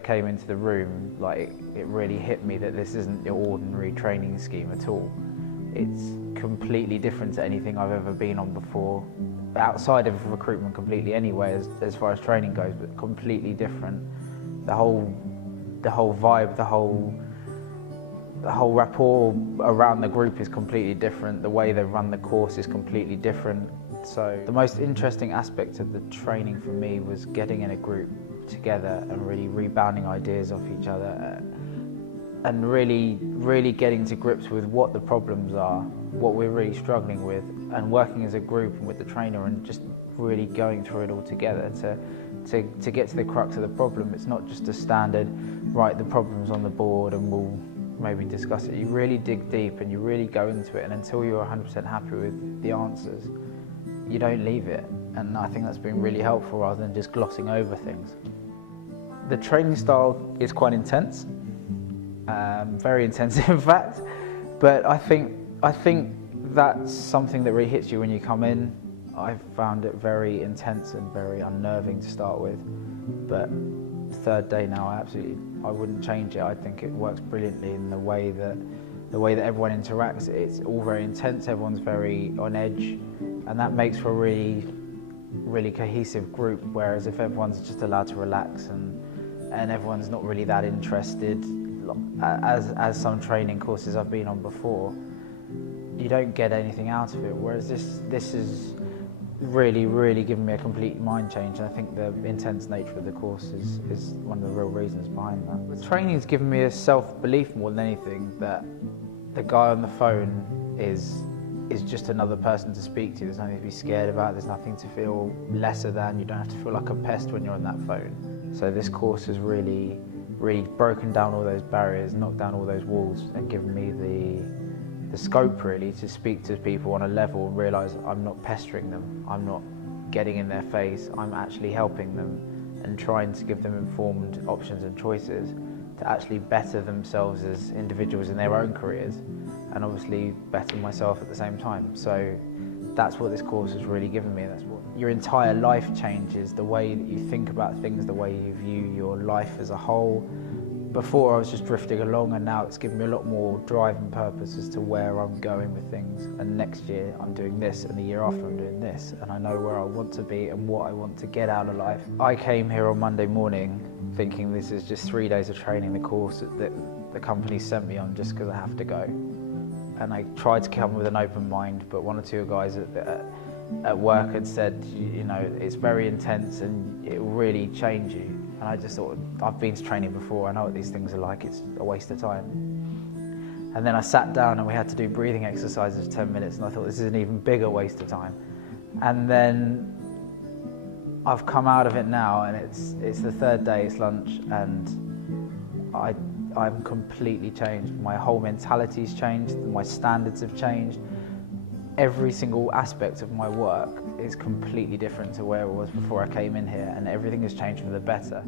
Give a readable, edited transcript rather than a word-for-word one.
I came into the room, like it really hit me that this isn't the ordinary training scheme at all. It's completely different to anything I've ever been on before, outside of recruitment completely anyway, as far as training goes, but completely different. The whole vibe, the whole rapport around the group is completely different. The way they run the course is completely different. So the most interesting aspect of the training for me was getting in a group together and really rebounding ideas off each other and really getting to grips with what the problems are, what we're really struggling with, and working as a group and with the trainer and just really going through it all together to get to the crux of the problem. It's not just a standard, write the problems on the board and we'll maybe discuss it. You really dig deep and you really go into it, and until you're 100% happy with the answers, you don't leave it. And I think that's been really helpful rather than just glossing over things. The training style is quite intense, very intense in fact, but I think that's something that really hits you when you come in. I've found it very intense and very unnerving to start with, but third day now I wouldn't change it. I think it works brilliantly in the way that everyone interacts. It's all very intense, everyone's very on edge, and that makes for a really cohesive group, whereas if everyone's just allowed to relax and everyone's not really that interested, as some training courses I've been on before, you don't get anything out of it, whereas this is really given me a complete mind change, and I think the intense nature of the course is one of the real reasons behind that. The training's given me a self-belief more than anything, that the guy on the phone is just another person to speak to. There's nothing to be scared about, there's nothing to feel lesser than, you don't have to feel like a pest when you're on that phone. So this course has really broken down all those barriers, knocked down all those walls, and given me the scope really to speak to people on a level and realise I'm not pestering them, I'm not getting in their face, I'm actually helping them and trying to give them informed options and choices to actually better themselves as individuals in their own careers, and obviously better myself at the same time. So that's what this course has really given me. That's what your entire life changes, the way that you think about things, the way you view your life as a whole. Before I was just drifting along, and now it's given me a lot more drive and purpose as to where I'm going with things. And next year I'm doing this, and the year after I'm doing this, and I know where I want to be and what I want to get out of life. I came here on Monday morning thinking this is just 3 days of training, the course that the company sent me on just because I have to go. And I tried to come with an open mind, but one or two guys at work had said, you know, it's very intense and it will really change you. And I just thought, I've been to training before, I know what these things are like, it's a waste of time. And then I sat down and we had to do breathing exercises for 10 minutes, and I thought this is an even bigger waste of time. And then I've come out of it now, and it's the third day, it's lunch, and I'm completely changed. My whole mentality's changed, my standards have changed. Every single aspect of my work is completely different to where it was before I came in here, and everything has changed for the better.